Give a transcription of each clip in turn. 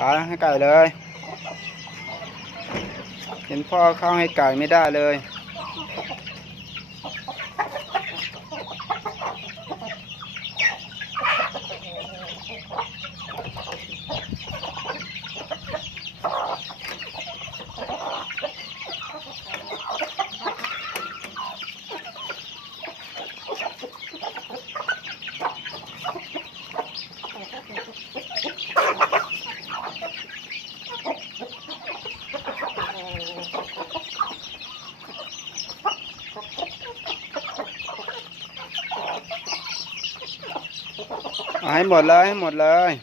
ปให้ไก่เลย เห็นพ่อเข้าให้ไก่ไม่ได้เลย ấy một lời một lời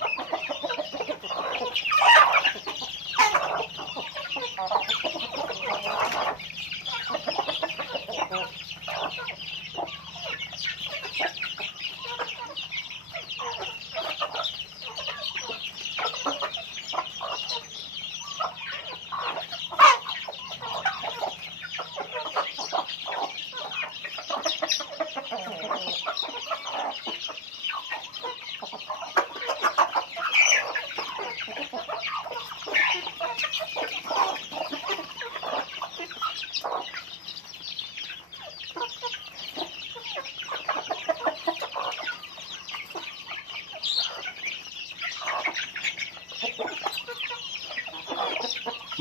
Thank you.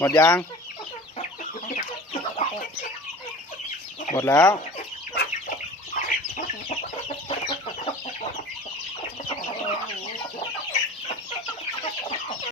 หมดยังหมดแล้ว